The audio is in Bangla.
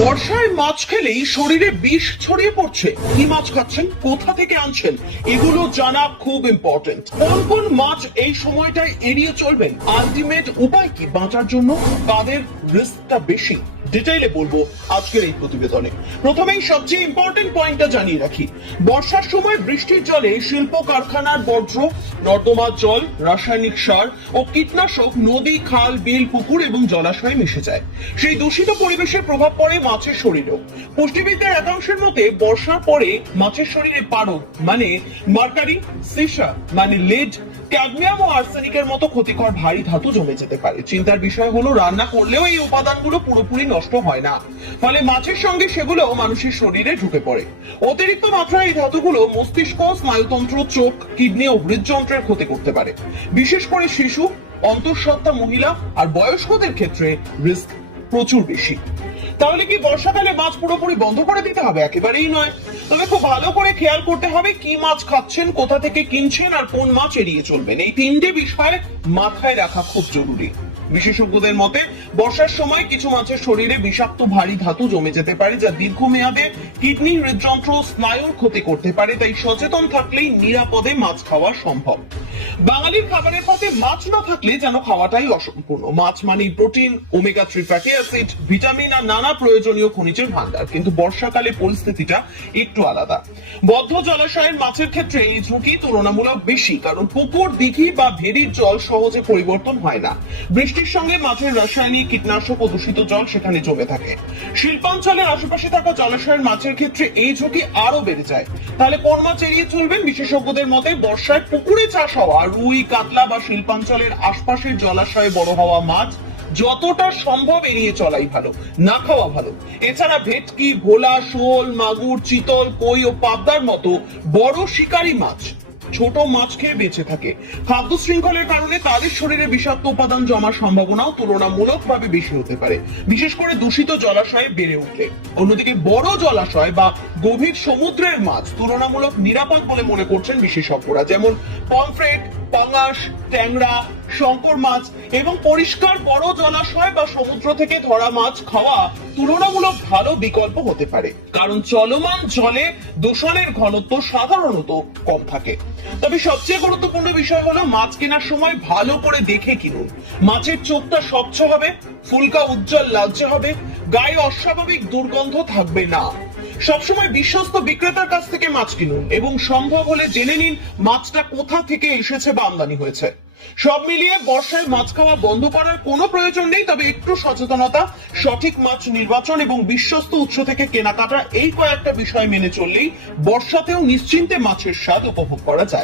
বর্ষায় মাছ খেলেই শরীরে বিষ ছড়িয়ে পড়ছে। কি মাছ খাচ্ছেন, কোথা থেকে আনছেন, এগুলো জানা খুব ইম্পর্টেন্ট। কোন কোন মাছ এই সময়টায় এড়িয়ে চলবেন, আলটিমেট উপায় কি বাঁচার জন্য, কাদের রিস্কটা বেশি, ডিটেইলে বলবো আজকের এই প্রতিবেদনে। প্রথমেই সবচেয়ে ইম্পর্টেন্ট পয়েন্টটা জানিয়ে রাখি, বর্ষার সময় বৃষ্টির জলে শিল্প কারখানার বর্জ্য, নর্দমার জল, রাসায়নিক সার ও কীটনাশক নদী, খাল, বিল, পুকুর এবং জলাশয়ে মিশে যায়। সেই দূষিত পরিবেশের প্রভাব পড়ে মাছের শরীরেও। পুষ্টিবিদদের একাংশের মতে বর্ষার পরে মাছের শরীরে পারদ মানে মার্কারি, সিসা মানে লেড, ক্যাডমিয়াম ও আর্সেনিকের মতো ক্ষতিকর ভারী ধাতু জমে যেতে পারে। চিন্তার বিষয় হলো রান্না করলেও এই উপাদানগুলো পুরোপুরি নষ্ট হয় না, ফলে মাছের সঙ্গে সেগুলো মানুষের শরীরে ঢুকে পড়ে। অতিরিক্ত মাত্রায় এই ধাতুগুলো মস্তিষ্ক, স্নায়ুতন্ত্র, চোখ, কিডনি ও হৃদযন্ত্রের ক্ষতি করতে পারে। বিশেষ করে শিশু, অন্তঃসত্ত্বা মহিলা আর বয়স্কদের ক্ষেত্রে রিস্ক প্রচুর বেশি। তাহলে কি বর্ষাকালে মাছ পুরোপুরি বন্ধ করে দিতে হবে? একেবারেই নয়। তবে খুব ভালো করে খেয়াল করতে হবে কি মাছ খাচ্ছেন, কোথা থেকে কিনছেন আর কোন মাছ এড়িয়ে চলবেন। এই তিনটে বিষয় মাথায় রাখা খুব জরুরি। বিশেষজ্ঞদের মতে বর্ষার সময় কিছু মাছের শরীরে বিষাক্ত ভারী ধাতু জমে যেতে পারে, যা দীর্ঘমেয়াদে কিডনি, হৃদযন্ত্র, স্নায়ুর ক্ষতি করতে পারে। তাই সচেতন থাকলেই নিরাপদে মাছ খাওয়া সম্ভব। বাঙালির খাবারের পথে মাছ না থাকলে যেন খাওয়াটাই অসম্পূর্ণ। মাছ মানে protein, omega 3 fatty acid, vitamin আর নানা প্রয়োজনীয় খনিজের ভান্ডার। কিন্তু বর্ষাকালে পরিস্থিতিটা একটু আলাদা। বদ্ধ জলাশয়ের মাছের ক্ষেত্রে এই ঝুঁকি তুলনামূলক বেশি, কারণ পুকুর, দিঘি বা ভেরির জল সহজে পরিবর্তন হয় না। বৃষ্টির সঙ্গে মাছের রাসায়নিক, কীটনাশক ও দূষিত জল সেখানে জমে থাকে। শিল্পাঞ্চলের আশেপাশে থাকা জলাশয়ের মাছের ক্ষেত্রে এই ঝুঁকি আরো বেড়ে যায়। তাহলে কোন মাছ এড়িয়ে চলবেন? বিশেষজ্ঞদের মতে বর্ষায় পুকুরে চাষ হওয়া রুই, কাতলা বা শিল্পাঞ্চলের আশপাশের জলাশয়ে বড় হওয়া মাছ যতটা সম্ভব এড়িয়ে চলাই ভালো, না খাওয়া ভালো। এছাড়া ভেটকি, ভোলা, শোল, মাগুর, চিতল, কই ও পাবদার মতো বড় শিকারী মাছ ছোট মাছ খেয়ে বেঁচে থাকে। খাদ্য শৃঙ্খলের কারণে তাদের শরীরে বিষাক্ত উপাদান জমার সম্ভাবনাও তুলনামূলকভাবে বেশি হতে পারে, বিশেষ করে দূষিত জলাশয়ে বেড়ে উঠলে। অন্যদিকে বড় জলাশয় বা গভীর সমুদ্রের মাছ তুলনামূলক নিরাপদ বলে মনে করছেন বিশেষজ্ঞরা, যেমন পমফ্রেট, পাঙাশ, ট্যাংরা, শঙ্কর মাছ এবং পরিষ্কার বড় জলাশয় বা সমুদ্র থেকে ধরা মাছ খাওয়া তুলনামূলক ভালো বিকল্প হতে পারে, কারণ চলমান জলে দূষণের ঘনত্ব সাধারণত কম থাকে। তবে সবচেয়ে গুরুত্বপূর্ণ বিষয় হলো মাছ কেনার সময় ভালো করে দেখে কিনুন। মাছের চোখটা স্বচ্ছ হবে, ফুলকা উজ্জ্বল লালচে হবে, গায়ে অস্বাভাবিক দুর্গন্ধ থাকবে না। সবসময় বিশ্বস্ত বিক্রেতার কাছ থেকে মাছ কিনুন এবং সম্ভব হলে জেনে নিন মাছটা কোথা থেকে এসেছে বা আমদানি হয়েছে। সব মিলিয়ে বর্ষায় মাছ খাওয়া বন্ধ করার কোনো প্রয়োজন নেই, তবে একটু সচেতনতা, সঠিক মাছ নির্বাচন এবং বিশ্বস্ত উৎস থেকে কেনাকাটা, এই কয়েকটা বিষয় মেনে চললেই বর্ষাতেও নিশ্চিন্তে মাছের স্বাদ উপভোগ করা যায়।